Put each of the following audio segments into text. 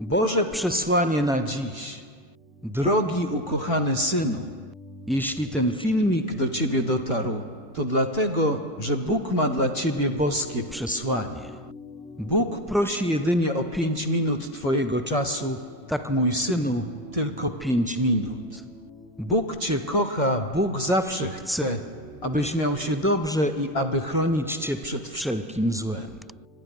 Boże przesłanie na dziś. Drogi ukochany synu, jeśli ten filmik do ciebie dotarł, to dlatego, że Bóg ma dla ciebie boskie przesłanie. Bóg prosi jedynie o pięć minut twojego czasu, tak mój synu, tylko pięć minut. Bóg cię kocha, Bóg zawsze chce, abyś miał się dobrze i aby chronić cię przed wszelkim złem.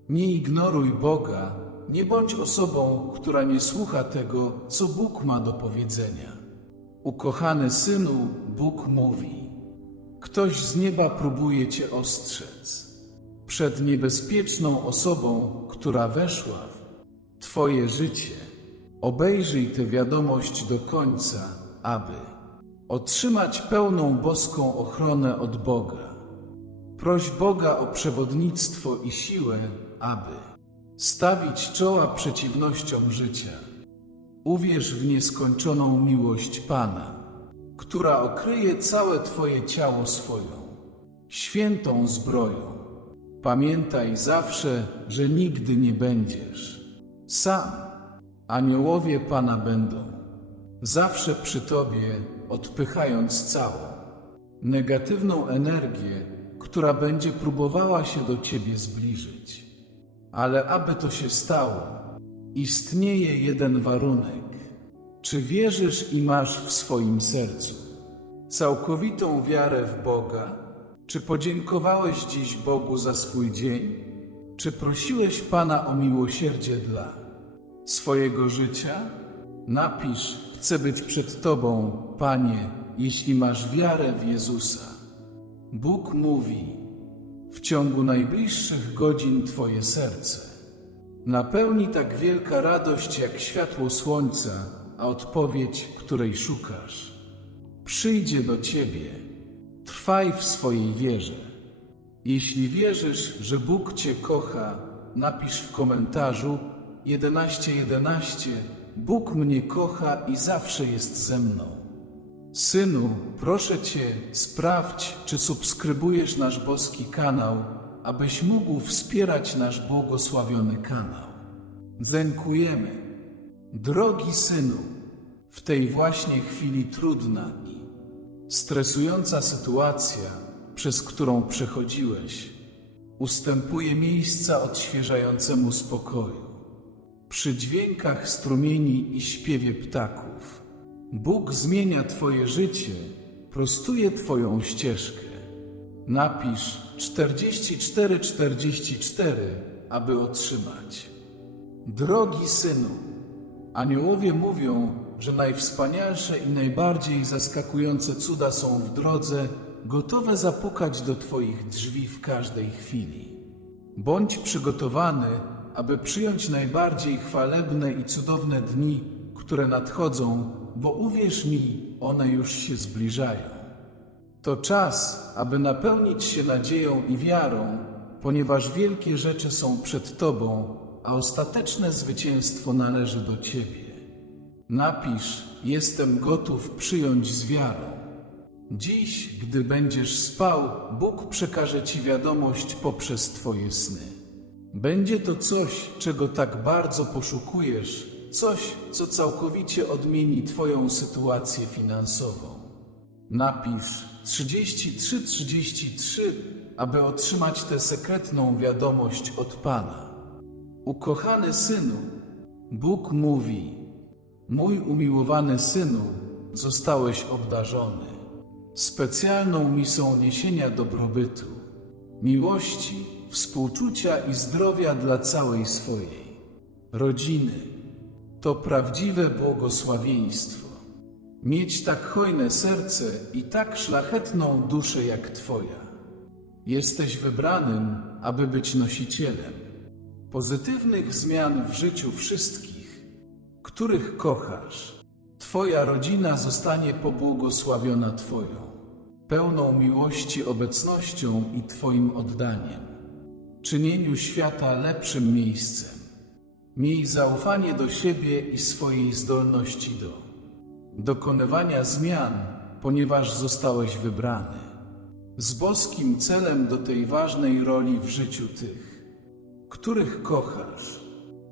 Nie ignoruj Boga, nie bądź osobą, która nie słucha tego, co Bóg ma do powiedzenia. Ukochany synu, Bóg mówi: Ktoś z nieba próbuje cię ostrzec przed niebezpieczną osobą, która weszła w Twoje życie. Obejrzyj tę wiadomość do końca, aby otrzymać pełną boską ochronę od Boga. Proś Boga o przewodnictwo i siłę, aby stawić czoła przeciwnościom życia. Uwierz w nieskończoną miłość Pana, która okryje całe Twoje ciało swoją świętą zbroją. Pamiętaj zawsze, że nigdy nie będziesz sam. Aniołowie Pana będą zawsze przy Tobie, odpychając całą negatywną energię, która będzie próbowała się do Ciebie zbliżyć. Ale aby to się stało, istnieje jeden warunek. Czy wierzysz i masz w swoim sercu całkowitą wiarę w Boga? Czy podziękowałeś dziś Bogu za swój dzień? Czy prosiłeś Pana o miłosierdzie dla swojego życia? Napisz, chcę być przed Tobą, Panie, jeśli masz wiarę w Jezusa. Bóg mówi, w ciągu najbliższych godzin Twoje serce napełni tak wielka radość jak światło słońca, a odpowiedź, której szukasz, przyjdzie do Ciebie. Trwaj w swojej wierze. Jeśli wierzysz, że Bóg Cię kocha, napisz w komentarzu 1111 Bóg mnie kocha i zawsze jest ze mną. Synu, proszę Cię, sprawdź, czy subskrybujesz nasz boski kanał, abyś mógł wspierać nasz błogosławiony kanał. Dziękujemy. Drogi synu, w tej właśnie chwili trudna i stresująca sytuacja, przez którą przechodziłeś, ustępuje miejsca odświeżającemu spokoju. Przy dźwiękach strumieni i śpiewie ptaków, Bóg zmienia Twoje życie, prostuje Twoją ścieżkę. Napisz 4444, aby otrzymać. Drogi synu, aniołowie mówią, że najwspanialsze i najbardziej zaskakujące cuda są w drodze, gotowe zapukać do Twoich drzwi w każdej chwili. Bądź przygotowany, aby przyjąć najbardziej chwalebne i cudowne dni, które nadchodzą, bo uwierz mi, one już się zbliżają. To czas, aby napełnić się nadzieją i wiarą, ponieważ wielkie rzeczy są przed Tobą, a ostateczne zwycięstwo należy do Ciebie. Napisz: Jestem gotów przyjąć z wiarą. Dziś, gdy będziesz spał, Bóg przekaże Ci wiadomość poprzez Twoje sny. Będzie to coś, czego tak bardzo poszukujesz, coś, co całkowicie odmieni Twoją sytuację finansową. Napisz 3333, aby otrzymać tę sekretną wiadomość od Pana. Ukochany synu, Bóg mówi: Mój umiłowany synu, zostałeś obdarzony specjalną misją niesienia dobrobytu, miłości, współczucia i zdrowia dla całej swojej rodziny. To prawdziwe błogosławieństwo. Mieć tak hojne serce i tak szlachetną duszę jak Twoja. Jesteś wybranym, aby być nosicielem pozytywnych zmian w życiu wszystkich, których kochasz. Twoja rodzina zostanie pobłogosławiona Twoją, pełną miłości obecnością i Twoim oddaniem, czynieniu świata lepszym miejscem. Miej zaufanie do siebie i swojej zdolności do dokonywania zmian, ponieważ zostałeś wybrany z boskim celem do tej ważnej roli w życiu tych, których kochasz.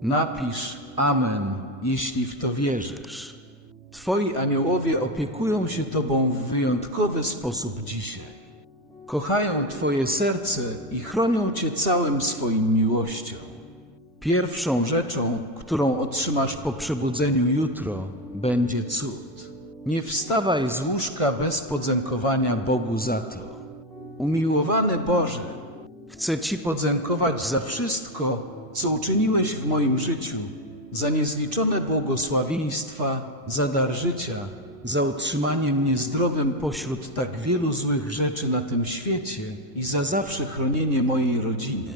Napisz Amen, jeśli w to wierzysz. Twoi aniołowie opiekują się Tobą w wyjątkowy sposób dzisiaj. Kochają Twoje serce i chronią Cię całym swoim miłością. Pierwszą rzeczą, którą otrzymasz po przebudzeniu jutro, będzie cud. Nie wstawaj z łóżka bez podziękowania Bogu za to. Umiłowany Boże, chcę Ci podziękować za wszystko, co uczyniłeś w moim życiu, za niezliczone błogosławieństwa, za dar życia, za utrzymanie mnie zdrowym pośród tak wielu złych rzeczy na tym świecie i za zawsze chronienie mojej rodziny.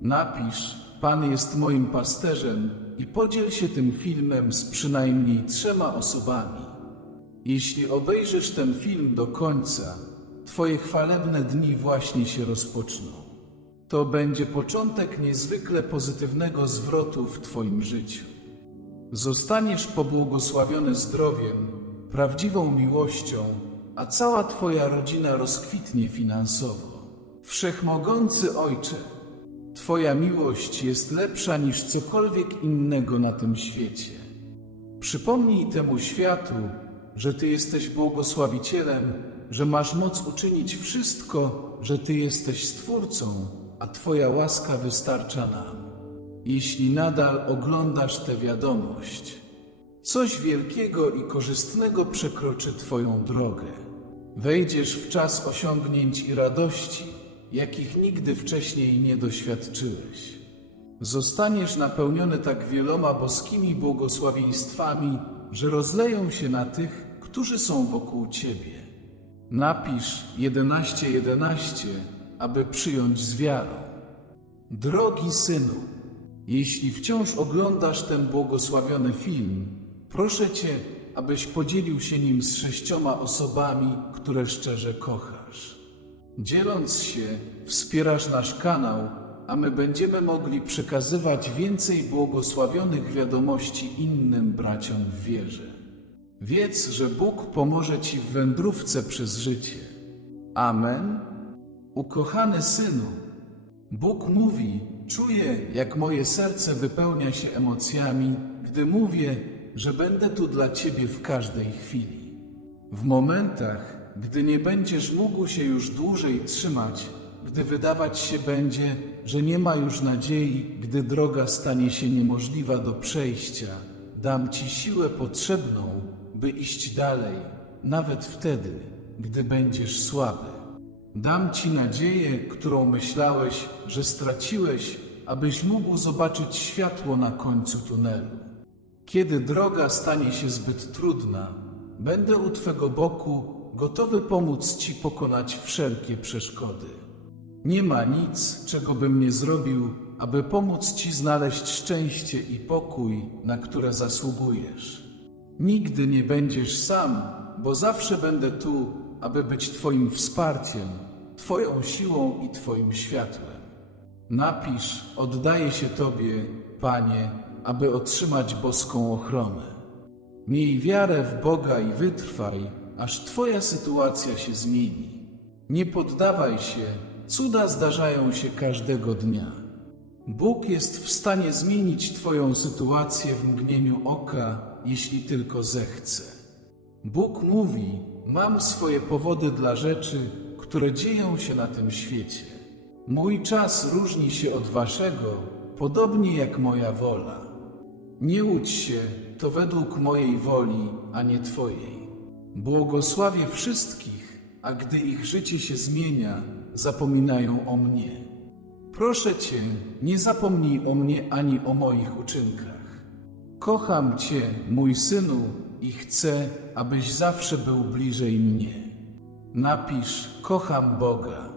Napisz, Pan jest moim pasterzem i podziel się tym filmem z przynajmniej trzema osobami. Jeśli obejrzysz ten film do końca, Twoje chwalebne dni właśnie się rozpoczną. To będzie początek niezwykle pozytywnego zwrotu w Twoim życiu. Zostaniesz pobłogosławiony zdrowiem, prawdziwą miłością, a cała Twoja rodzina rozkwitnie finansowo. Wszechmogący Ojcze, Twoja miłość jest lepsza niż cokolwiek innego na tym świecie. Przypomnij temu światu, że Ty jesteś błogosławicielem, że masz moc uczynić wszystko, że Ty jesteś Stwórcą, a Twoja łaska wystarcza nam. Jeśli nadal oglądasz tę wiadomość, coś wielkiego i korzystnego przekroczy Twoją drogę. Wejdziesz w czas osiągnięć i radości, jakich nigdy wcześniej nie doświadczyłeś. Zostaniesz napełniony tak wieloma boskimi błogosławieństwami, że rozleją się na tych, którzy są wokół Ciebie. Napisz 11:11, 11, aby przyjąć z wiarą. Drogi synu, jeśli wciąż oglądasz ten błogosławiony film, proszę Cię, abyś podzielił się nim z sześcioma osobami, które szczerze kochasz. Dzieląc się, wspierasz nasz kanał, a my będziemy mogli przekazywać więcej błogosławionych wiadomości innym braciom w wierze. Wiedz, że Bóg pomoże Ci w wędrówce przez życie. Amen. Ukochany synu, Bóg mówi: Czuję, jak moje serce wypełnia się emocjami, gdy mówię, że będę tu dla Ciebie w każdej chwili. W momentach, gdy nie będziesz mógł się już dłużej trzymać, gdy wydawać się będzie, że nie ma już nadziei, gdy droga stanie się niemożliwa do przejścia, dam Ci siłę potrzebną, by iść dalej, nawet wtedy, gdy będziesz słaby. Dam Ci nadzieję, którą myślałeś, że straciłeś, abyś mógł zobaczyć światło na końcu tunelu. Kiedy droga stanie się zbyt trudna, będę u Twego boku, gotowy pomóc Ci pokonać wszelkie przeszkody. Nie ma nic, czego bym nie zrobił, aby pomóc Ci znaleźć szczęście i pokój, na które zasługujesz. Nigdy nie będziesz sam, bo zawsze będę tu, aby być Twoim wsparciem, Twoją siłą i Twoim światłem. Napisz, oddaję się Tobie, Panie, aby otrzymać boską ochronę. Miej wiarę w Boga i wytrwaj, aż Twoja sytuacja się zmieni. Nie poddawaj się, cuda zdarzają się każdego dnia. Bóg jest w stanie zmienić Twoją sytuację w mgnieniu oka, jeśli tylko zechce. Bóg mówi: Mam swoje powody dla rzeczy, które dzieją się na tym świecie. Mój czas różni się od Waszego, podobnie jak moja wola. Nie łudź się, to według mojej woli, a nie Twojej. Błogosławię wszystkich, a gdy ich życie się zmienia, zapominają o mnie. Proszę Cię, nie zapomnij o mnie ani o moich uczynkach. Kocham Cię, mój synu, i chcę, abyś zawsze był bliżej mnie. Napisz: Kocham Boga.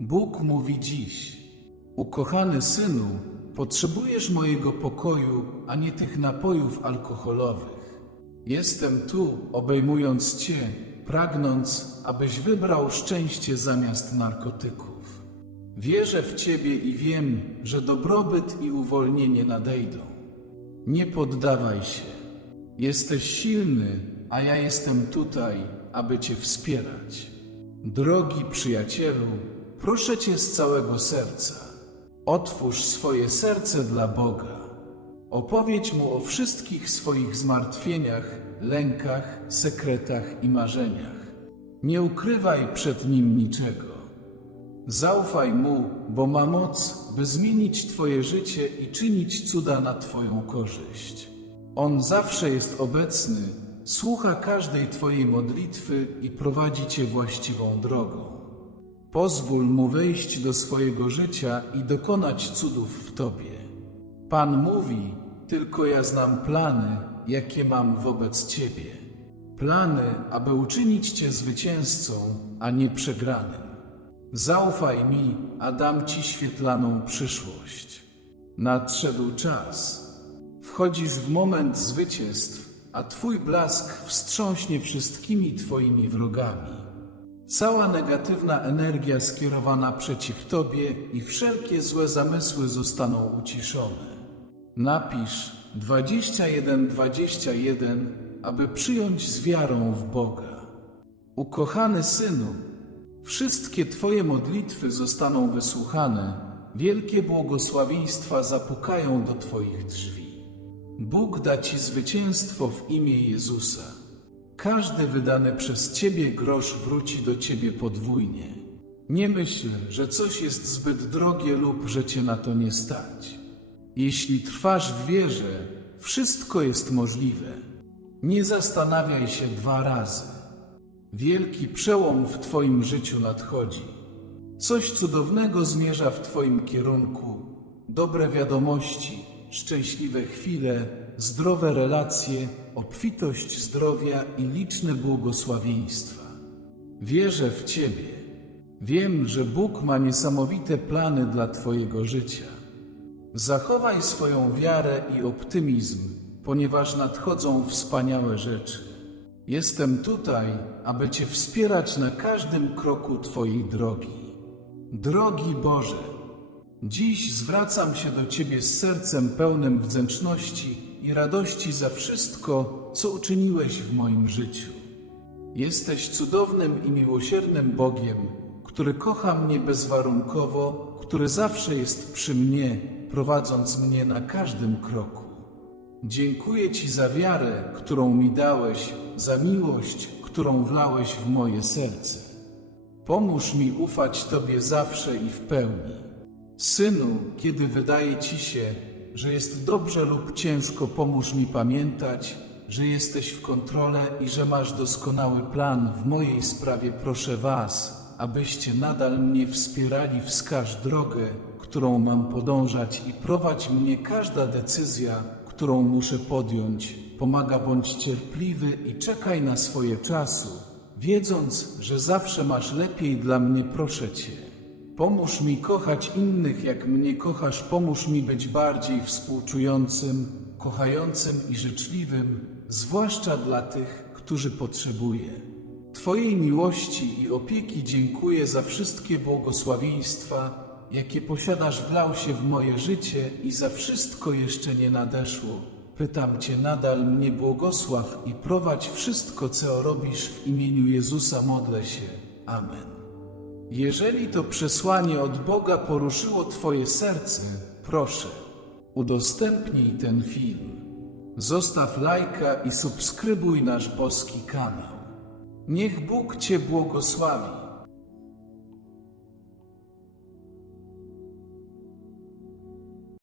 Bóg mówi dziś: Ukochany synu, potrzebujesz mojego pokoju, a nie tych napojów alkoholowych. Jestem tu, obejmując Cię, pragnąc, abyś wybrał szczęście zamiast narkotyków. Wierzę w Ciebie i wiem, że dobrobyt i uwolnienie nadejdą. Nie poddawaj się. Jesteś silny, a ja jestem tutaj, aby Cię wspierać. Drogi przyjacielu, proszę Cię z całego serca, otwórz swoje serce dla Boga. Opowiedz mu o wszystkich swoich zmartwieniach, lękach, sekretach i marzeniach. Nie ukrywaj przed nim niczego. Zaufaj mu, bo ma moc, by zmienić Twoje życie i czynić cuda na Twoją korzyść. On zawsze jest obecny, słucha każdej Twojej modlitwy i prowadzi Cię właściwą drogą. Pozwól mu wejść do swojego życia i dokonać cudów w Tobie. Pan mówi: Tylko ja znam plany, jakie mam wobec Ciebie. Plany, aby uczynić Cię zwycięzcą, a nie przegranym. Zaufaj mi, a dam Ci świetlaną przyszłość. Nadszedł czas. Wchodzisz w moment zwycięstw, a Twój blask wstrząśnie wszystkimi Twoimi wrogami. Cała negatywna energia skierowana przeciw Tobie i wszelkie złe zamysły zostaną uciszone. Napisz 2121, aby przyjąć z wiarą w Boga. Ukochany synu, wszystkie Twoje modlitwy zostaną wysłuchane, wielkie błogosławieństwa zapukają do Twoich drzwi. Bóg da Ci zwycięstwo w imię Jezusa. Każdy wydany przez Ciebie grosz wróci do Ciebie podwójnie. Nie myśl, że coś jest zbyt drogie lub że Cię na to nie stać. Jeśli trwasz w wierze, wszystko jest możliwe. Nie zastanawiaj się dwa razy. Wielki przełom w Twoim życiu nadchodzi. Coś cudownego zmierza w Twoim kierunku. Dobre wiadomości, szczęśliwe chwile, zdrowe relacje, obfitość zdrowia i liczne błogosławieństwa. Wierzę w Ciebie. Wiem, że Bóg ma niesamowite plany dla Twojego życia. Zachowaj swoją wiarę i optymizm, ponieważ nadchodzą wspaniałe rzeczy. Jestem tutaj, aby Cię wspierać na każdym kroku Twojej drogi. Drogi Boże, dziś zwracam się do Ciebie z sercem pełnym wdzięczności i radości za wszystko, co uczyniłeś w moim życiu. Jesteś cudownym i miłosiernym Bogiem, który kocha mnie bezwarunkowo, który zawsze jest przy mnie, prowadząc mnie na każdym kroku. Dziękuję Ci za wiarę, którą mi dałeś, za miłość, którą wlałeś w moje serce. Pomóż mi ufać Tobie zawsze i w pełni. Synu, kiedy wydaje Ci się, że jest dobrze lub ciężko, pomóż mi pamiętać, że jesteś w kontrole i że masz doskonały plan w mojej sprawie. Proszę Was, abyście nadal mnie wspierali, wskaż drogę, którą mam podążać i prowadź mnie każda decyzja, którą muszę podjąć. Pomaga bądź cierpliwy i czekaj na swoje czasu, wiedząc, że zawsze masz lepiej dla mnie, proszę Cię. Pomóż mi kochać innych, jak mnie kochasz, pomóż mi być bardziej współczującym, kochającym i życzliwym, zwłaszcza dla tych, którzy potrzebuję. Twojej miłości i opieki dziękuję za wszystkie błogosławieństwa, jakie posiadasz, wlał się w moje życie i za wszystko jeszcze nie nadeszło. Pytam Cię nadal mnie błogosław i prowadź wszystko, co robisz w imieniu Jezusa, modlę się. Amen. Jeżeli to przesłanie od Boga poruszyło Twoje serce, proszę, udostępnij ten film. Zostaw lajka i subskrybuj nasz boski kanał. Niech Bóg Cię błogosławi.